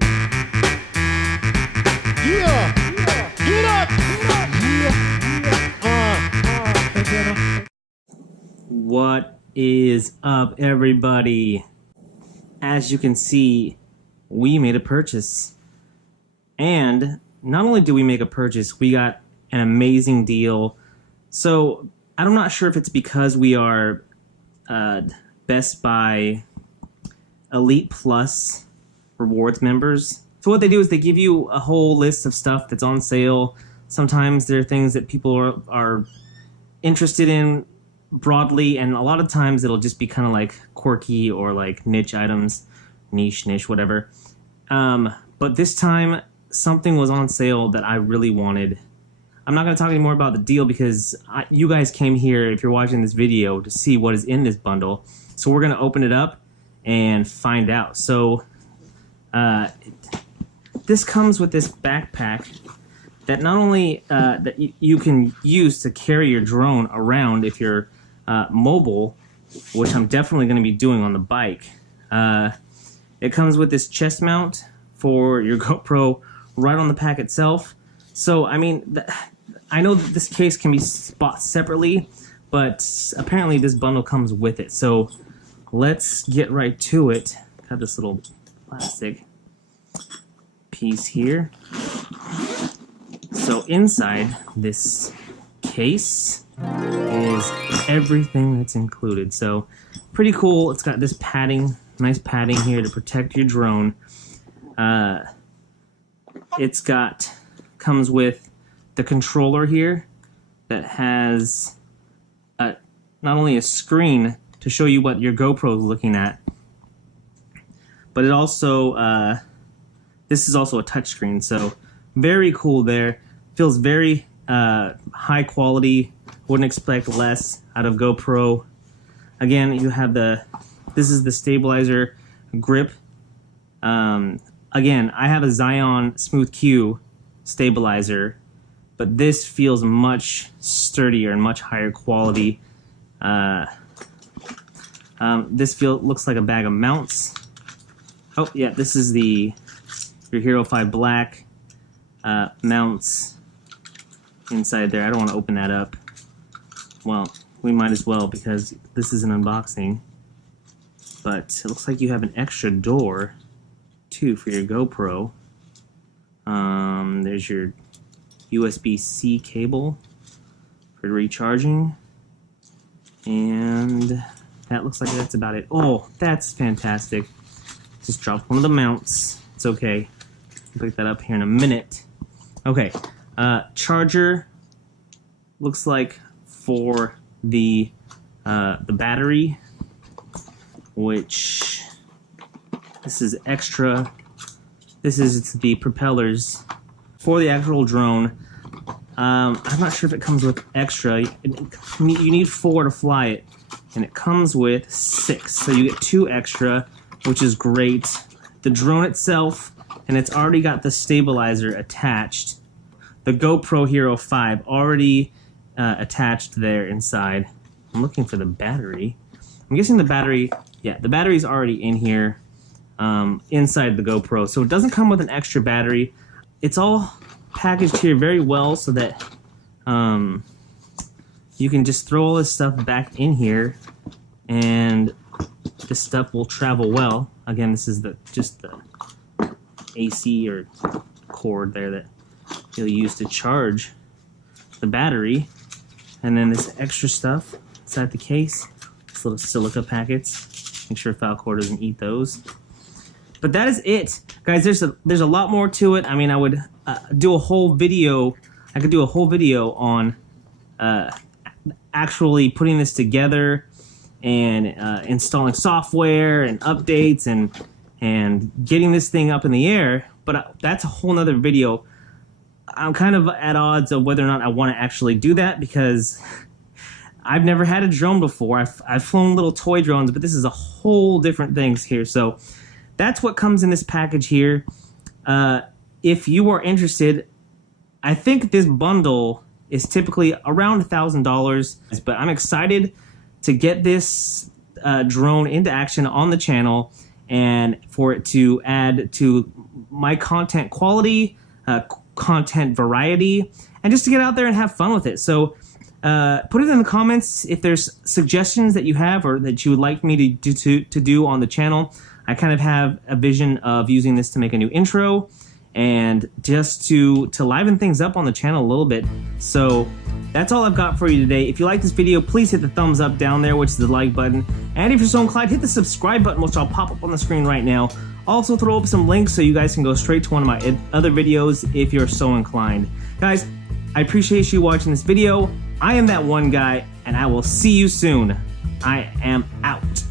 Yeah! Get up! What is up, everybody? As you can see, we made a purchase. And not only did we make a purchase, we got an amazing deal. So I'm not sure if it's because we are Best Buy Elite Plus rewards members. So what they do is they give you a whole list of stuff that's on sale. Sometimes there are things that people are interested in broadly, and a lot of times it'll just be kind of like quirky or like niche items, niche, whatever. But this time something was on sale that I really wanted. I'm not going to talk anymore about the deal because you guys came here, if you're watching this video, to see what is in this bundle. So we're going to open it up and find out. So this comes with this backpack that not only that you can use to carry your drone around if you're mobile, which I'm definitely going to be doing on the bike. It comes with this chest mount for your GoPro right on the pack itself. So, I mean, I know that this case can be bought separately, but apparently this bundle comes with it. So let's get right to it. Got this little plastic piece here. So inside this case is everything that's included. So pretty cool. It's got this padding, nice padding here to protect your drone. It's comes with the controller here that has not only a screen to show you what your GoPro is looking at, but it also this is also a touchscreen. So very cool there. Feels very high quality. Wouldn't expect less out of GoPro. Again, you have this is the stabilizer grip. Again, I have a Zion Smooth Q stabilizer, but this feels much sturdier and much higher quality. This looks like a bag of mounts. Oh yeah, this is your Hero5 black mounts inside there. I don't want to open that up. Well, we might as well because this is an unboxing. But it looks like you have an extra door too for your GoPro. There's your Usbc cable for recharging, and that looks like that's about it. Oh, that's fantastic. Just dropped one of the mounts. It's okay. I'll pick that up here in a minute. Okay, charger looks like for the battery, which this is extra. This is the propellers for the actual drone. I'm not sure if it comes with extra. You need 4 to fly it, and it comes with 6, so you get 2 extra, which is great. The drone itself, and it's already got the stabilizer attached. The GoPro Hero 5 already attached there inside. I'm looking for the battery. I'm guessing the battery, yeah, the battery's already in here inside the GoPro. So it doesn't come with an extra battery. It's all packaged here very well so that you can just throw all this stuff back in here and this stuff will travel well. Again, this is just the AC or cord there that you'll use to charge the battery. And then this extra stuff inside the case, this little silica packets. Make sure file cord doesn't eat those. But that is it, guys. There's a lot more to it. I mean, I would do a whole video. I could do a whole video on actually putting this together and installing software and updates and getting this thing up in the air. But that's a whole nother video. I'm kind of at odds of whether or not I want to actually do that because I've never had a drone before. I've flown little toy drones, but this is a whole different thing here. So that's what comes in this package here. If you are interested, I think this bundle is typically around $1,000, but I'm excited to get this drone into action on the channel and for it to add to my content quality, content variety, and just to get out there and have fun with it. So put it in the comments if there's suggestions that you have or that you would like me to do on the channel. I kind of have a vision of using this to make a new intro and just to liven things up on the channel a little bit. So that's all I've got for you today. If you like this video, please hit the thumbs up down there, which is the like button. And if you're so inclined, hit the subscribe button, which I'll pop up on the screen right now. Also throw up some links so you guys can go straight to one of my other videos if you're so inclined. Guys, I appreciate you watching this video. I am that one guy, and I will see you soon. I am out.